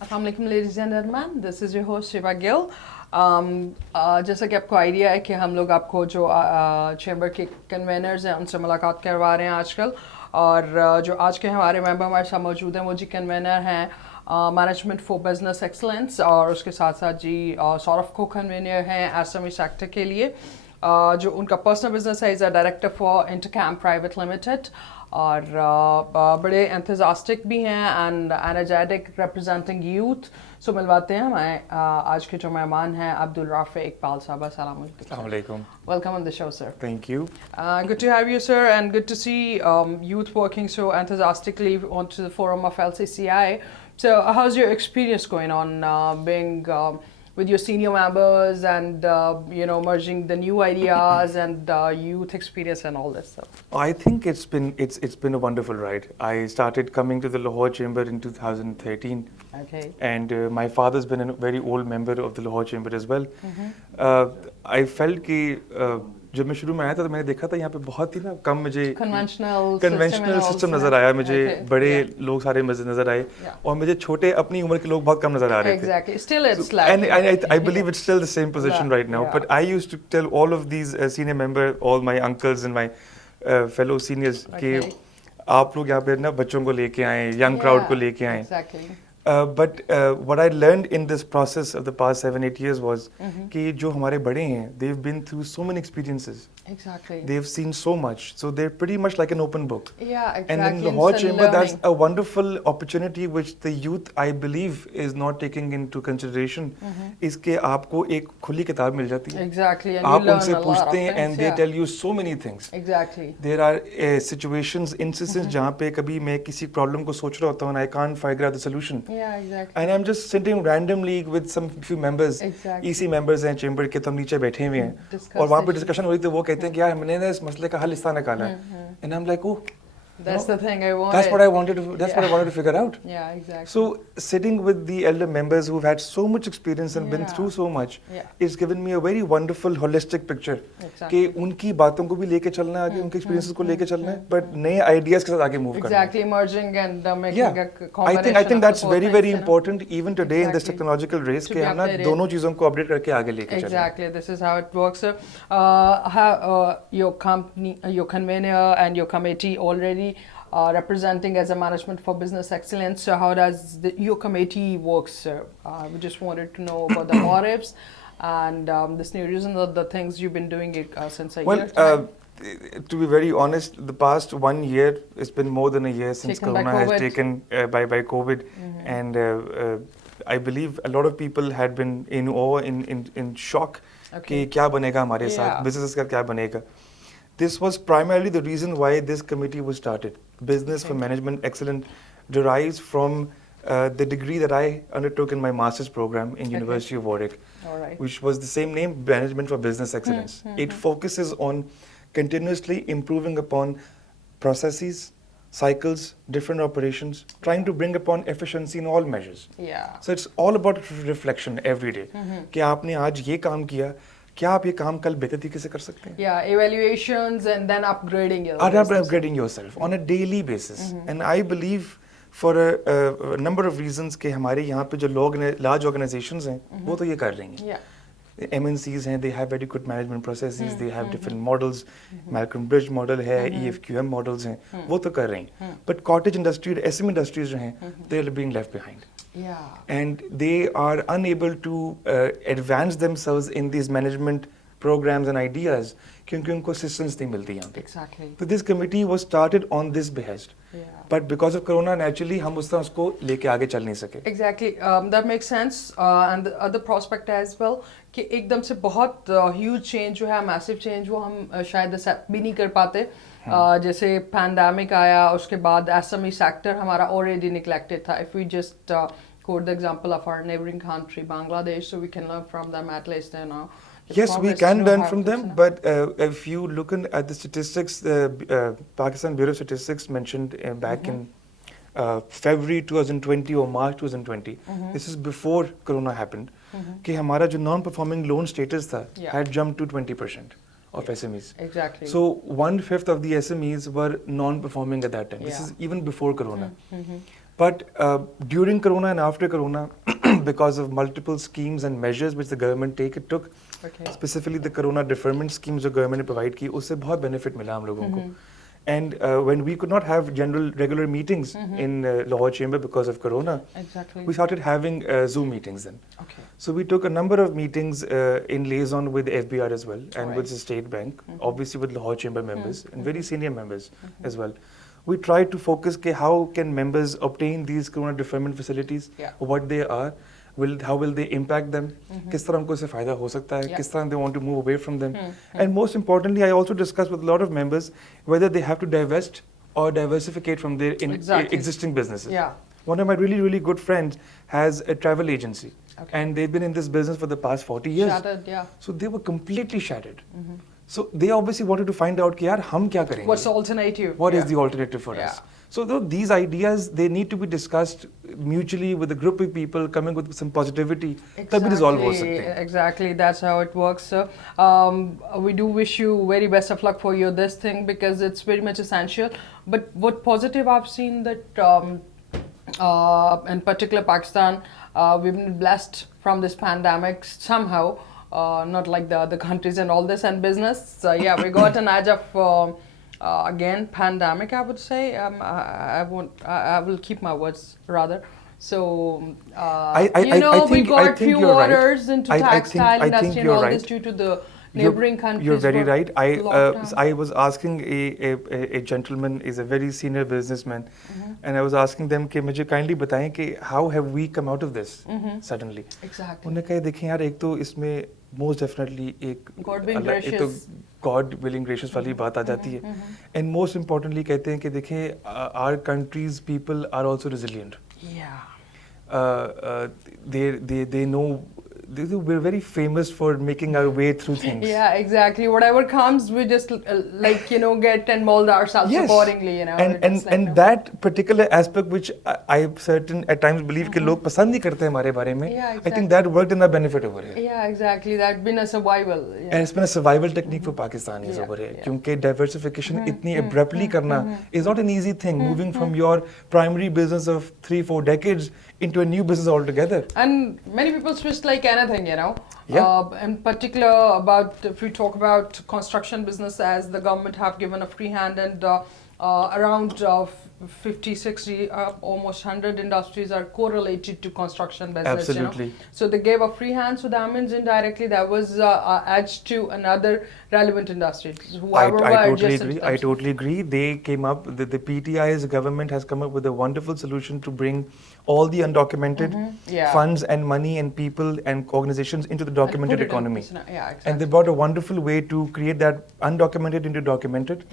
Assalamualaikum ladies and gentlemen, this is your host Shiva Gill. जैसा कि आपको idea है कि हम लोग आपको जो चैम्बर के कन्वेनर्स हैं उनसे मुलाकात करवा रहे हैं आजकल, और जो आज के हमारे मेंबर हमारे साथ मौजूद हैं वो जी कन्वेनर हैं मैनेजमेंट फॉर बिजनेस एक्सलेंस, और उसके साथ साथ जी सौरभ को कन्वेनर हैं एसएमई सेक्टर के लिए। जो उनका पर्सनल बिजनेस है, is a director for Intercam private limited, और बड़े एंथुसियास्टिक भी हैं and energetic representing youth. So मिलवाते हैं हमारे आज के जो मेहमान हैं अब्दुल राफे इकबाल साहब। अस्सलाम वालेकुम। Welcome on the show, sir. Thank you. Good to have you, sir, and good to see youth working so enthusiastically onto the forum of LCCI. So, how's your experience going on being with your senior members and merging the new ideas and youth experience and all this stuff? I think it's been a wonderful ride. I started coming to the Lahore Chamber in 2013. Okay. And my father's been a very old member of the Lahore Chamber as well. I felt कि जब मैं शुरू में आया था तो मैंने देखा था यहाँ पे बहुत ही ना कम मुझे कन्वेंशनल सिस्टम नजर आया, मुझे बड़े लोग सारे नजर आए और मुझे छोटे अपनी उम्र के लोग बहुत कम नजर आ रहे थे. Exactly. Still it's lacking. And I believe it's still the same position right now. But I used to tell all of these senior member, all my uncles and my fellow seniors कि आप लोग यहाँ पे ना बच्चों को लेके आए, young crowd को लेके आए. Exactly. But what I learned in this process of the past 7-8 years was कि जो हमारे बड़े हैं, they've been through so many experiences. Exactly. They've seen so much, so they're pretty much like an open book. Yeah, exactly. And in Lahore Chamber, that's a wonderful opportunity which the youth, I believe, is not taking into consideration. इसके आपको एक खुली किताब मिल जाती है. Exactly. And आप you learn उनसे a lot पूछते of हैं things, and they tell you so many things. Exactly. There are situations, instances जहाँ पे कभी मैं किसी problem को सोच रहा होता हूँ and I can't figure out the solution. Yeah, exactly. And I'm just sitting randomly with some few members. Exactly. EC members हैं chamber के, तो हम नीचे बैठे हुए हैं और वहाँ पे डिस्कशन हो रही थी. वो कहते हैं कि यार हमने ना इस मसले का हल इस तरह निकाला है. And I'm like, oh, that's the thing I wanted. That's what I wanted to. That's what I wanted to figure out. Yeah, exactly. So sitting with the elder members who've had so much experience and been through so much, it's given me a very wonderful holistic picture. Exactly. कि उनकी बातों को भी लेके चलना है आगे, उनके experiences को लेके चलना है, but नए ideas के साथ आगे move करना है. Exactly, merging and making a combination. I think that's very important even today in this technological race कि हम ना दोनों चीजों को update करके आगे लेके चलें. Exactly, this is how it works. How your company, your convener and your committee already representing as a management for business excellence. So how does your committee work, sir? We just wanted to know about the motives and the scenarios and the things you've been doing it since a year. Well, to be very honest, the past 1 year, it's been more than a year since Corona has taken by COVID, and I believe a lot of people had been in awe, in shock. कि क्या बनेगा हमारे साथ, businesses का क्या बनेगा. This was primarily the reason why this committee was started. Business for Management Excellence derives from the degree that I undertook in my master's program in University of Warwick, which was the same name, Management for Business Excellence. It focuses on continuously improving upon processes, cycles, different operations, trying to bring upon efficiency in all measures. Yeah. So it's all about reflection every day. कि आपने आज ये काम किया, क्या आप ये काम कल बेहतर तरीके से कर सकते हैं? Yeah, evaluations and then upgrading yourself. Upgrading yourself on a daily basis. And I believe for a number of reasons कि हमारे यहाँ पे जो लोग large organizations हैं, वो तो ये कर रही हैं. Yeah. MNCs हैं, they have adequate management processes, they have different models, Malcolm Bridge model है, EFQM models हैं, वो तो कर रही हैं. But cottage industry, SME industries जो हैं, they are being left behind. Yeah. And they are unable to advance themselves in these management programs and ideas क्योंकि उनको assistance नहीं मिलती यहाँ पे. Exactly. So this committee was started on this behest. Yeah. But because of Corona, naturally हम उस तरह उसको लेके आगे चल नहीं सके. Exactly, that makes sense. And the other prospect as well कि एकदम से बहुत huge change जो है, massive change वो हम शायद accept भी नहीं कर पाते. जैसे pandemic आया, उसके बाद SME sector हमारा already neglected था. If we just quote the example of our neighboring country, Bangladesh, so we can learn from them at least, you know. Yes, we can learn from them, but if you look at the statistics, Pakistan Bureau of Statistics mentioned back in February 2020 or March 2020, this is before Corona happened, कि हमारा जो non-performing loan status था had jumped to 20% of SMEs. Exactly. So 1/5 of the SMEs were non-performing at that time. This is even before Corona. But during Corona and after Corona, because of multiple schemes and measures which the government took, specifically the Corona deferment schemes जो government ने provide की, उससे बहुत benefit मिला हम लोगों को. And when we could not have regular meetings in Lahore Chamber because of Corona, we started having Zoom meetings then. So we took a number of meetings in liaison with FBR as well and with the State Bank, obviously with Lahore Chamber members and very senior members as well. We tried to focus how can members obtain these Corona deferment facilities, what they are, how will they impact them, किस तरह उनको इससे फायदा हो सकता है, किस तरह they want to move away from them. And most importantly, I also discussed with a lot of members whether they have to divest or diversificate from their existing businesses. One of my really good friends has a travel agency and they've been in this business for the past 40 years. Shattered, So they were completely shattered. So they obviously wanted to find out कि यार हम क्या करेंगे? What's the alternative? What is the alternative for us? So these ideas, they need to be discussed mutually with a group of people coming with some positivity. तभी resolve हो सकते हैं. Exactly, that's how it works. So we do wish you very best of luck for your this thing because it's very much essential. But what positive I've seen that in particular Pakistan, we've been blessed from this pandemic somehow. Not like the other countries and all this and business. So yeah, we got an edge of again pandemic. I would say I will keep my words rather. So we got few orders into textile industry and all this due to the neighboring countries. You're very right. I was asking a gentleman, is a very senior businessman, and I was asking them कि मुझे kindly बताएं कि how have we come out of this suddenly? Exactly. उन्होंने कहा देखें यार एक तो इसमें most definitely एक God willing gracious वाली बात आ जाती है, and most importantly कहते हैं कि देखें our country's people are also resilient. They know. We're very famous for making our way through things. Yeah, exactly. Whatever comes, we just get and mold ourselves accordingly. And that particular aspect, which I certain at times believe कि लोग पसंद नहीं करते हमारे बारे में. I think that worked in our benefit over here. Yeah, exactly. That's been a survival. And it's been a survival technique for Pakistanis over here. क्योंकि diversification इतनी abruptly करना is not an easy thing. Moving from your primary business of 3-4 decades into a new business altogether. And many people switch like anything, in particular if we talk about construction business, as the government have given a free hand and around 50, 60, almost 100 industries are correlated to construction business. Absolutely. So they gave a free hand, so that means indirectly there was edge to another relevant industry. I totally agree. They came up, the PTI's government has come up with a wonderful solution to bring all the undocumented funds and money and people and organizations into the documented economy. And they brought a wonderful way to create that undocumented into documented.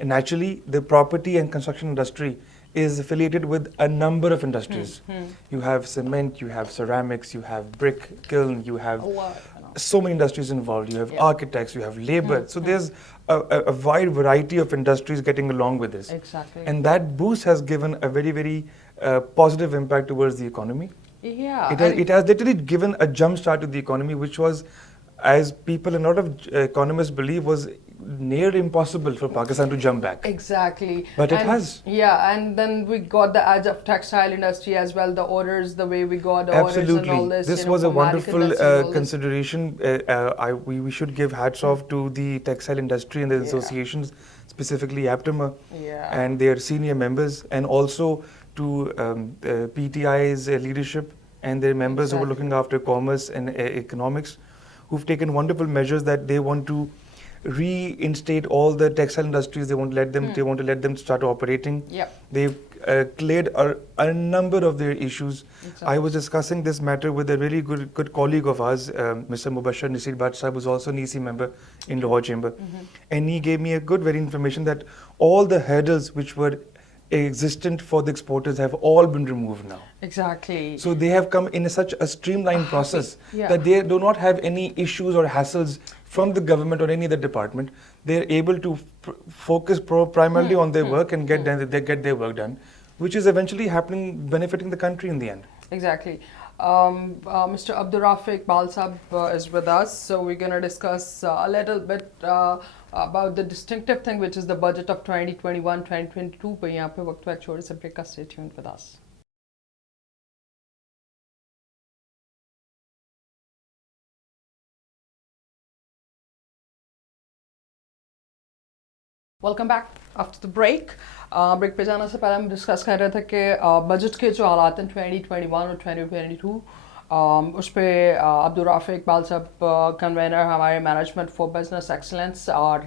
And naturally, the property and construction industry is affiliated with a number of industries. You have cement, you have ceramics, you have brick kiln, you have so many industries involved. You have architects, you have labor. So there's a wide variety of industries getting along with this. Exactly. And that boost has given a very positive impact towards the economy. It has literally given a jump start to the economy, which was, as people and a lot of economists believe, was near impossible for Pakistan to jump back. Exactly. But it has. Yeah, and then we got the edge of textile industry as well, the orders, the way we got the orders and all this. This was a wonderful consideration. We should give hats off to the textile industry and the associations, specifically APTMA and their senior members, and also to PTI's leadership and their members who were looking after commerce and economics, who've taken wonderful measures that they want to reinstate all the textile industries. They want to let them start operating. They've cleared a number of their issues. I was discussing this matter with a really good colleague of ours, Mr. Mubashir Nisir Bhatt Sahib, who's also an EC member in Lahore Chamber, and he gave me a good information that all the hurdles which were existent for the exporters have all been removed now. Exactly. So they have come in such a streamlined process that they do not have any issues or hassles from the government or any other department. They're able to focus primarily on their work and get their work done, which is eventually benefiting the country in the end. Exactly. Mr. Abdur Rafiq Balsab is with us, so we're going to discuss a little bit about the distinctive thing, which is the budget of 2021-2022. But यहाँ पे वक्त है, छोटे से break का, stay tuned with us. Welcome back after the break. Break पे जाने से पहले हम डिस्कस कर रहे थे कि बजट के जो हालात हैं 2021 और 2022 उस पर अब्दुल राफी इकबाल साहब कन्वेनर हमारे मैनेजमेंट फॉर बिजनेस एक्सलेंस और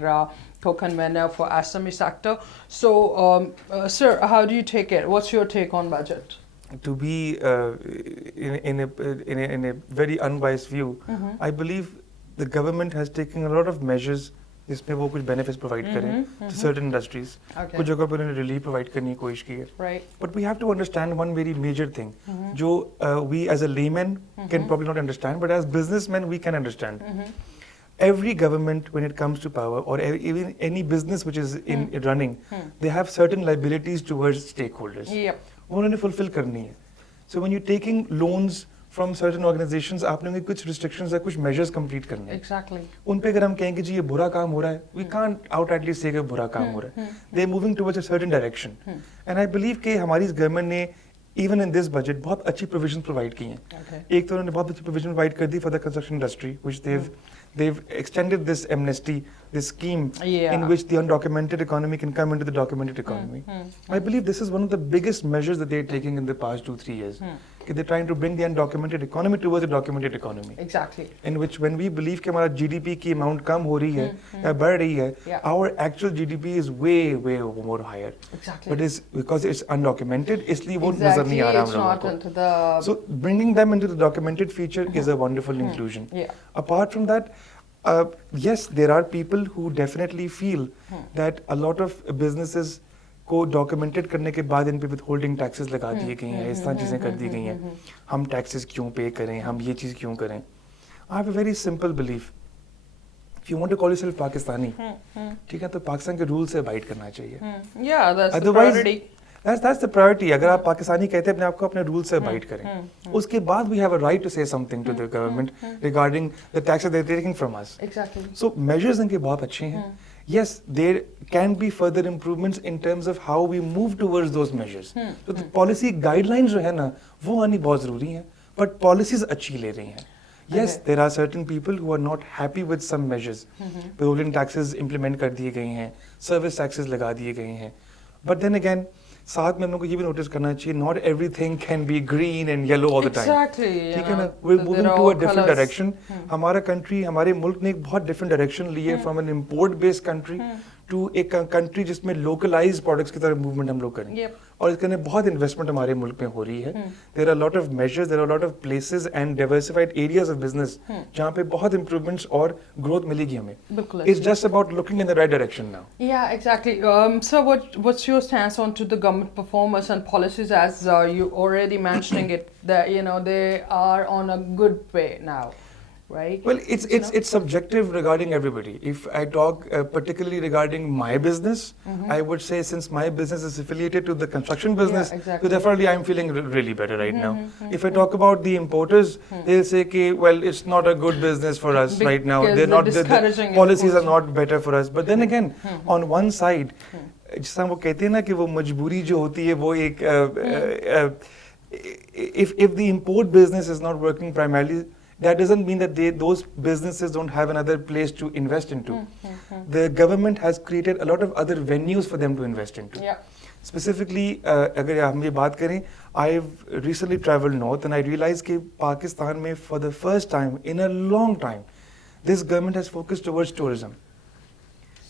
को convener for SME sector. So sir, how do you take it? What's your take on budget? To be in a very unbiased view, I believe the government has taken a lot of measures जिसमें वो कुछ benefits provide करें to certain industries. कुछ जगह पर उन्हें relief provide करने की कोशिश की है. Right. But we have to understand one very major thing, जो we as a layman can probably not understand, but as businessmen we can understand. Every government, when it comes to power, or even any business which is in running, they have certain liabilities towards stakeholders. Yep. वो उन्हें fulfill करनी है. So when you're taking loans from certain organizations, आपने उन्हें कुछ restrictions या कुछ measures complete करने हैं. Exactly. उन पे अगर हम कहेंगे जी ये बुरा काम हो रहा है, we can't outrightly say कि बुरा काम हो रहा है. They're moving towards a certain direction. And I believe कि हमारी इस government ने even in this budget बहुत अच्छी provisions provide की हैं. Okay. एक तो उन्होंने बहुत अच्छी provision provide कर दी for the construction industry, which they've extended this amnesty, this scheme in which the undocumented economy can come into the documented economy. I believe this is one of the biggest measures that they're taking in the past 2-3 years. They're trying to bring the undocumented economy towards the documented economy. Exactly. In which when we believe कि हमारा GDP की amount कम हो रही है या बढ़ रही है, our actual GDP is way more higher. Exactly. But it's because it's undocumented, इसलिए वो नजर नहीं आ रहा हम लोगों को. So bringing them into the documented feature is a wonderful inclusion. Yeah. Apart from that, yes, there are people who definitely feel that a lot of businesses को documented करने के बाद इन पे विथहोल्डिंग टैक्सेस लगा दिए गए हैं, इस तरह चीज़ें कर दी गई हैं. हम टैक्सेस क्यों पे करें, हम ये चीज़ क्यों करें? I have a very simple belief, if you want to call yourself Pakistani, ठीक है, तो पाकिस्तान के रूल से अबाइड करना चाहिए. Otherwise that's the priority. अगर आप पाकिस्तानी कहते हैं अपने आप को, अपने रूल से अबाइड करें. उसके बाद we have a right to say something to the government regarding the taxes they're taking from us. Exactly. So measures इनके बहुत अच्छे हैं. Yes, there can be further improvements in terms of how we move towards those measures. So the policy guidelines जो है ना, वो आनी बहुत ज़रूरी हैं, but policies अच्छी ले रही हैं. Yes, there are certain people who are not happy with some measures. Withholding taxes implement कर दिए गए हैं, service taxes लगा दिए गए हैं. But then again, साथ में हम लोग को ये भी नोटिस करना चाहिए, not everything can be green and yellow all the time. Exactly. ठीक है ना? We're moving to a different direction. हमारा country, हमारे मुल्क ने एक बहुत different direction ली है from an import-based country to एक country जिसमें localized products की तरफ movement हम लोग करें. और इसके लिए बहुत investment हमारे मुल्क में हो रही है. There are a lot of measures, there are a lot of places and diversified areas of business जहाँ पे बहुत improvements और growth मिलेगी हमें. It's just about looking in the right direction now. Yeah, exactly. So what's your stance on to the government performance and policies, as you already mentioning it, that they are on a good way now? Right? Well, it's subjective regarding everybody. If I talk particularly regarding my business, I would say since my business is affiliated to the construction business, so definitely I'm feeling really better right now. If I talk about the importers, they'll say, well, it's not a good business for us right now. They're not, the policies are not better for us. But then again, on one side, जिस वो कहते हैं ना कि वो मजबूरी जो होती है वो एक if the import business is not working primarily, that doesn't mean that those businesses don't have another place to invest into. The government has created a lot of other venues for them to invest into. Specifically, अगर हम ये बात करें, I've recently traveled north and I realized कि पाकिस्तान में for the first time in a long time, this government has focused towards tourism.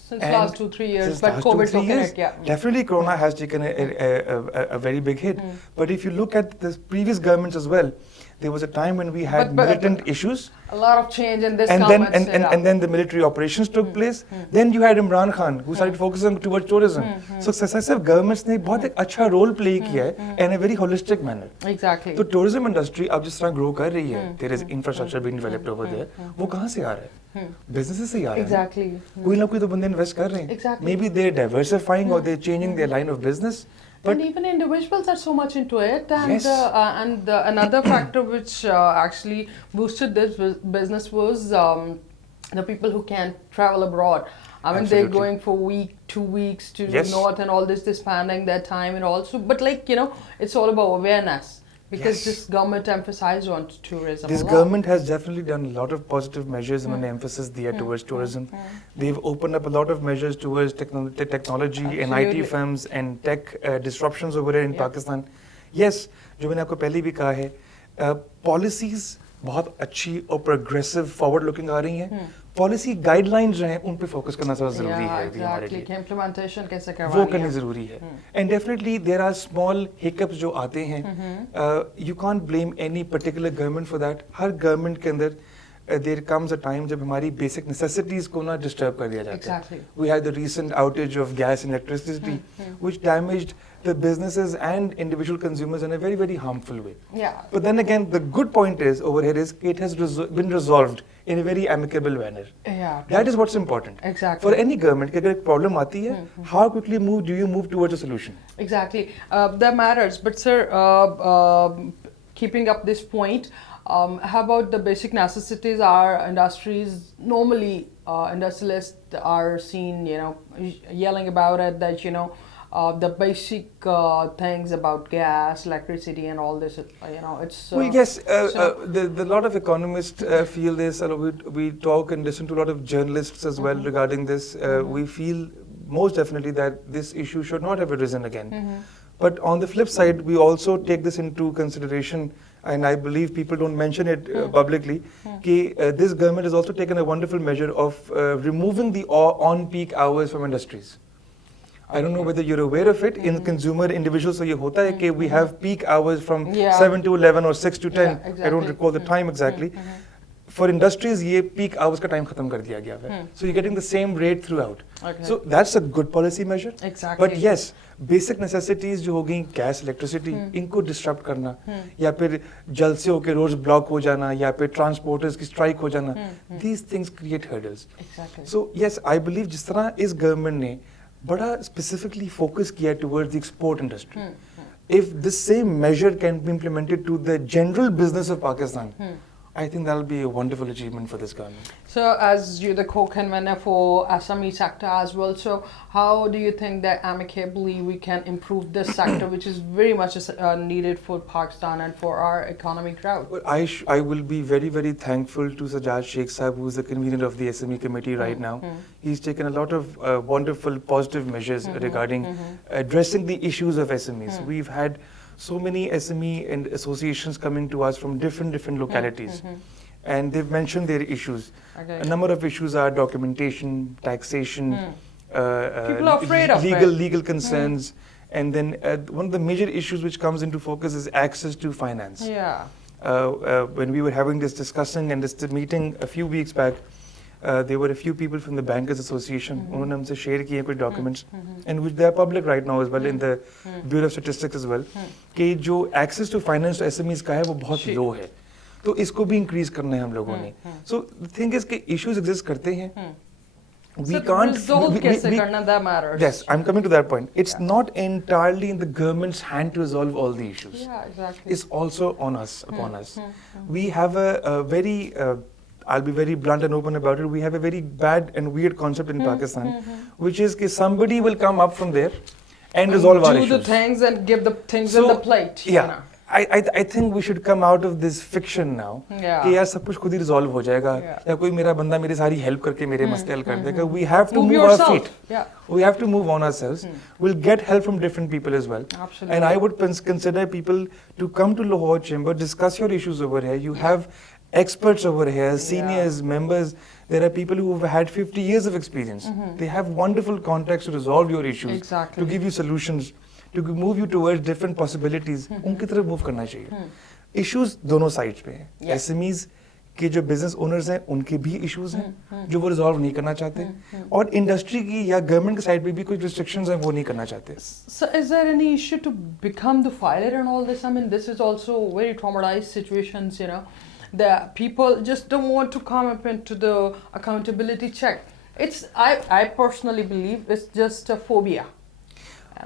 Since last 2-3 years, but COVID took a hit, Definitely Corona has taken a very big hit. But if you look at the previous governments as well, there was a time when we had militant issues. A lot of change in this government. And then the military operations took place. Then you had Imran Khan, who started focusing towards tourism. So successive governments ने बहुत एक अच्छा role play किया है in a very holistic manner. Exactly. तो tourism industry अब जिस तरह grow कर रही है, there is infrastructure being developed over there. वो कहाँ से आ रहा है? Businesses से ही आ रहा है. Exactly. कोई ना कोई तो बंदे invest कर रहे हैं. Exactly. Maybe they're diversifying or they're changing their line of business. But even individuals are so much into it, and another factor which actually boosted this business was the people who can travel abroad. I mean, they're going for a week, 2 weeks to the north and all this, they're spending their time and also, but it's all about awareness. Because this government emphasized on tourism. This government has definitely done a lot of positive measures and an emphasis there towards tourism. They've opened up a lot of measures towards technology and IT firms and tech disruptions over here in Pakistan. Yes, जो मैंने आपको पहले भी कहा है, policies बहुत अच्छी और प्रोग्रेसिव फॉरवर्ड लुकिंग आ रही हैं. पॉलिसी गाइडलाइंस हैं उन पे फोकस करना ज़्यादा ज़रूरी है अभी हमारे लिए. इम्प्लीमेंटेशन कैसे करवानी वो करनी ज़रूरी है. And definitely there are small hiccups जो आते हैं. You can't blame any particular government for that. हर गवर्नमेंट के अंदर देयर कम्स अ टाइम जब हमारी बेसिक नेसेसिटीज को ना डिस्टर्ब कर दिया जाता है. We had the recent outage of gas and electricity which damaged the businesses and individual consumers in a very, very harmful way. Yeah. But then again, the good point is over here is it has been resolved in a very amicable manner. Yeah. That is what's important. Exactly. For any government, if a problem aati hai, how quickly do you move towards a solution? Exactly. That matters. But sir, keeping up this point, how about the basic necessities? Our industries normally, industrialists are seen, yelling about it that the basic things about gas, electricity, and all this, it's. Well, yes, the lot of economists feel this. We talk and listen to a lot of journalists as well regarding this. We feel most definitely that this issue should not have arisen again. But on the flip side, we also take this into consideration, and I believe people don't mention it publicly. This government has also taken a wonderful measure of removing the on-peak hours from industries. I don't know whether you're aware of it. In consumer individuals, so ये होता है कि we have peak hours from 7 to 11 or 6 to 10. Yeah, exactly. I don't recall the time exactly. For industries, ये peak hours का time खत्म कर दिया गया है. So you're getting the same rate throughout. Okay. So that's a good policy measure. Exactly. But yes, basic necessities जो हो गई, gas, electricity, इनको disrupt करना, या फिर जल्द से होकर रोज block हो जाना, या फिर transporters की strike हो जाना, these things create hurdles. Exactly. So yes, I believe जिस तरह इस government ने बड़ा specifically focus किया towards the export industry. If the same measure can be implemented to the general business of Pakistan, I think that'll be a wonderful achievement for this government. So, as you're the co-convener for SME sector as well, so how do you think that amicably we can improve this sector, which is very much needed for Pakistan and for our economic growth? Well, I will be very, very thankful to Sajjad Sheikh Sahib, who is the convener of the SME committee right now. He's taken a lot of wonderful positive measures regarding addressing the issues of SMEs. We've had so many SME and associations coming to us from different localities, and they've mentioned their issues. Okay. A number of issues are documentation, taxation, people are afraid of legal concerns, and then one of the major issues which comes into focus is access to finance. Yeah. When we were having this discussing and this meeting a few weeks back, there were a few people from the Bankers Association. उन्होंने हमसे share किए कुछ documents, and which they are public right now as well in the Bureau of Statistics as well, कि जो access to finance to SMEs का है वो बहुत low है. तो इसको भी increase करना है हम लोगों ने. So the thing is कि issues exist करते हैं. We can't resolve कैसे करना, that matters. Yes, I'm coming to that point. It's not entirely in the government's hand to resolve all the issues. Yeah, exactly. It's also on us, upon us. We have a very I'll be very blunt and open about it. We have a very bad and weird concept in Pakistan, which is that somebody will come up from there and resolve our issues. Do the things and give the things on the plate. Yeah. I think we should come out of this fiction now. कि यार सब कुछ खुद ही resolve हो जाएगा, या कोई मेरा बंदा मेरी सारी help करके मेरे मसले हल कर देगा. We have to move our feet. Yeah. We have to move on ourselves. We'll get help from different people as well. Absolutely. And I would consider people to come to Lahore Chamber, discuss your issues over here. You have experts over here, seniors, members. There are people who have had 50 years of experience. They have wonderful contacts to resolve your issues, to give you solutions, to move you towards different possibilities. उनकी तरफ move करना चाहिए. Issues दोनों sides पे हैं. SMEs के जो business owners हैं, उनके भी issues हैं, जो वो resolve नहीं करना चाहते. और industry की या government के side पे भी कुछ restrictions हैं, वो नहीं करना चाहते. So is there any issue to become the filer and all this? I mean, this is also very traumatized situations, The people just don't want to come up into the accountability check. I personally believe it's just a phobia.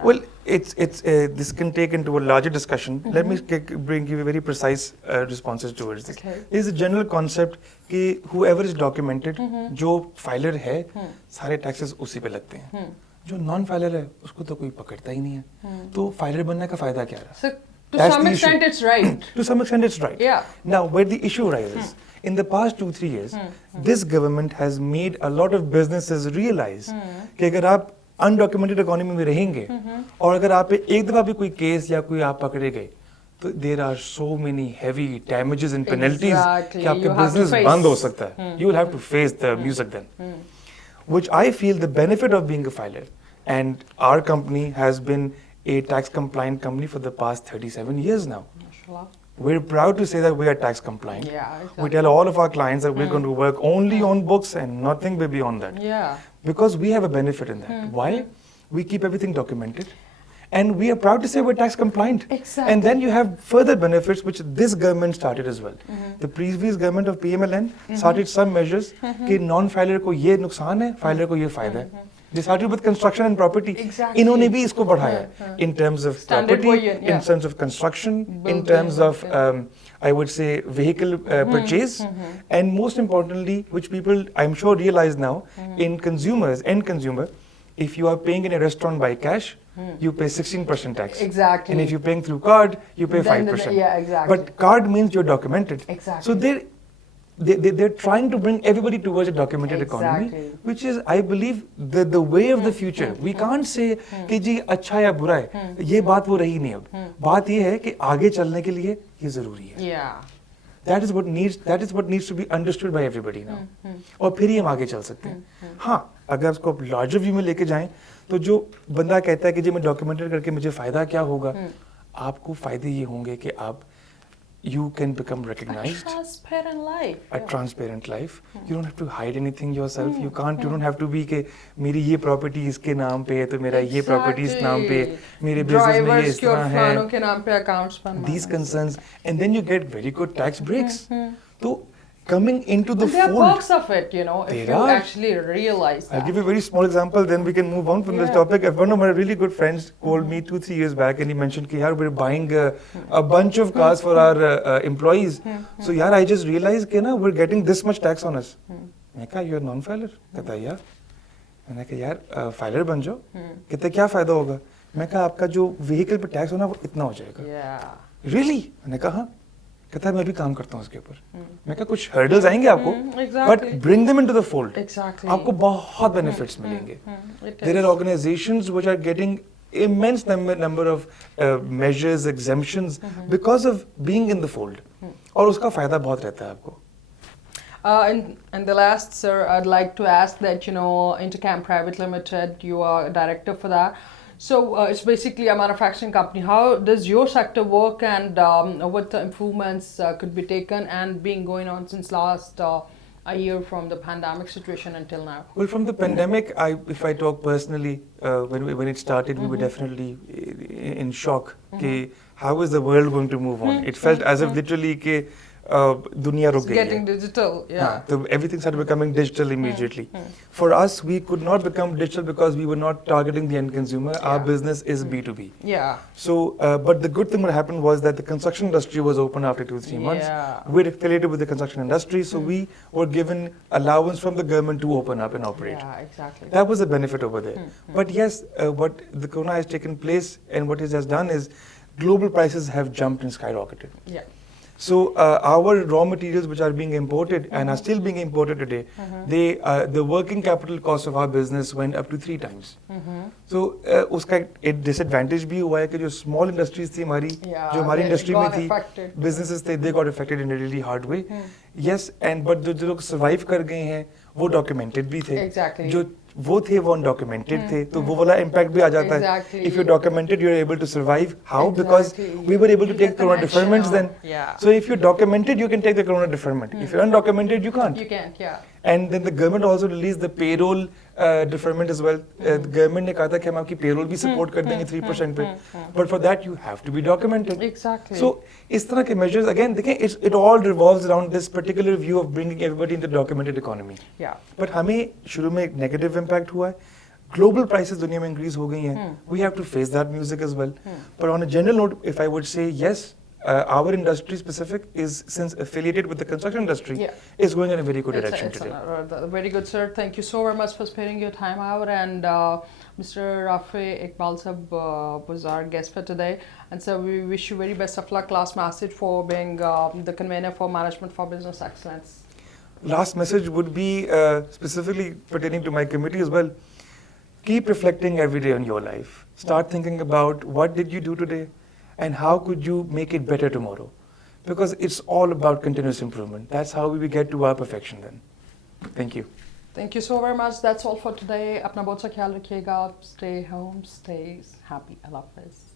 Well, this can take into a larger discussion. Let me give you very precise responses towards this. Okay. It is a general concept कि whoever is documented, जो filer है, सारे taxes उसी पे लगते हैं. जो non-filer है, उसको तो कोई पकड़ता ही नहीं है. तो filer बनने का फायदा क्या रहा? So To some extent, it's right. To some extent, it's right. Yeah. Now, where the issue arises, in the past 2-3 years, this government has made a lot of businesses realize कि अगर आप undocumented economy में रहेंगे और अगर आप पे एक दफा भी कोई केस या कोई आप पकड़े गए, तो there are so many heavy damages and penalties कि आपके business बंद हो सकता है. You will have to face the music then. Which I feel the benefit of being a filer, and our company has been a tax compliant company for the past 37 years now. We're proud to say that we are tax compliant. Yeah, exactly. We tell all of our clients that we're going to work only on books and nothing beyond that. Yeah. Because we have a benefit in that. Why? We keep everything documented. And we are proud to say we're tax compliant. Exactly. And then you have further benefits which this government started as well. The previous government of PMLN started some measures कि non-filer को ये नुकसान है, filer को ये फायदा है. They started with construction and property. Exactly. इन्होंने भी इसको बढ़ाया in terms of Standard property, Poyan, yeah. in terms of construction, Building, in terms of I would say vehicle purchase, and most importantly, which people I'm sure realize now, in consumers, end consumer, if you are paying in a restaurant by cash, you pay 16% tax. Exactly. And if you're paying through card, you pay Then 5%. yeah, exactly. But card means you're documented. Exactly. So they're trying to bring everybody towards a documented economy, Exactly. which is, I believe, the way of the future. We can't say कि जी अच्छा या बुरा है. ये बात वो रही नहीं अब. बात ये है कि आगे चलने के लिए ये जरूरी है. Yeah. That is what needs to be understood by everybody now. और फिर ही हम आगे चल सकते हैं. हाँ, अगर उसको लार्जर व्यू में लेके जाएं, तो जो बंदा कहता है कि जी मैं डॉक्यूमेंटेड करके मुझे फायदा क्या होगा, आपको फायदे ये होंगे कि आप you can become recognized. A transparent life. A transparent life. You don't have to hide anything yourself. You don't have to be कि मेरी ये property इसके नाम पे है तो मेरा ये property इस नाम पे है, मेरे business में ये इस तरह है. Drivers के नाम पे accounts बनवाना. These concerns, and then you get very good tax breaks. तो coming into the there fold. are perks of it, you know, if you actually realize that. I'll give you a very small example, then we can move on from this topic. One of my really good friends called me 2-3 years back and he mentioned कि यार we're buying a bunch of cars for our employees. So यार I just realized कि ना we're getting this much tax on us. मैं कहा you're non-filer? कहता यार. मैंने कहा यार filer बन जाओ. कहते क्या फायदा होगा? मैं कहा आपका जो vehicle पे tax होना वो इतना हो जाएगा. Yeah. Really? मैंने कहा हाँ. कहता है मैं भी काम करता हूँ उसके ऊपर. मैं कहा कुछ hurdles आएंगे आपको, but bring them into the fold. Exactly. आपको बहुत benefits मिलेंगे. There are organizations which are getting immense number of measures, exemptions because of being in the fold. और उसका फायदा बहुत रहता है आपको. And the last, sir, I'd like to ask that, you know, Intercam Private Limited, you are director for that. So it's basically a manufacturing company. How does your sector work, and what the improvements could be taken and been going on since last a year from the pandemic situation until now? Well, from the pandemic, if I talk personally, when it started, we were definitely in shock. कि how is the world going to move on? It felt as if literally कि दुनिया रुक गई है. Getting digital, yeah. So everything started becoming digital immediately. For us, we could not become digital because we were not targeting the end consumer. Our business is B2B. Yeah. So, but the good thing what happened was that the construction industry was open after 2-3 months. Yeah. We're affiliated with the construction industry, so we were given allowance from the government to open up and operate. Yeah, exactly. That was a benefit over there. But yes, what the corona has taken place and what it has done is global prices have jumped and skyrocketed. Yeah. So our raw materials which are being imported and are still being imported today, the working capital cost of our business went up to 3 times. So उसका एक disadvantage भी हुआ है कि जो small industries थी हमारी, जो हमारी industry में थी, businesses थे, they got affected in a really hard way. Yes, but जो लोग survive कर गए हैं, वो documented भी थे. Exactly. जो वो थे वो undocumented थे, तो वो वाला impact भी आ जाता है. If you're documented, you're able to survive. How? Because we were able to take corona deferments then. Yeah. So if you're documented, you can take the corona deferment. If you're undocumented, you can't. You can't, yeah. And then the government also released the payroll deferment as well. The government ने कहा था कि हम आपकी payroll भी support कर देंगे 3% पे. But for that you have to be documented. Exactly. So इस तरह के measures again देखें it all revolves around this particular view of bringing everybody into the documented economy. Yeah. But हमें शुरू में एक negative impact हुआ है. Global prices दुनिया में increase हो गई हैं. We have to face that music as well. But on a general note, if I would say yes, our industry specific is, since affiliated with the construction industry, Yeah. is going in a very good It's direction it's today. very good, sir. Thank you so very much for sparing your time out. And Mr. Rafi Iqbal Sab was our guest for today. And so we wish you very best of luck. Last message for being the convener for Management for Business Excellence. Last message would be specifically pertaining to my committee as well. Keep reflecting every day on your life. Start thinking about what did you do today and how could you make it better tomorrow. Because it's all about continuous improvement. That's how we get to our perfection then. Thank you. Thank you so very much. That's all for today. अपना बहुत सा ख्याल रखिएगा. Stay home, stay happy. Allah Hafiz.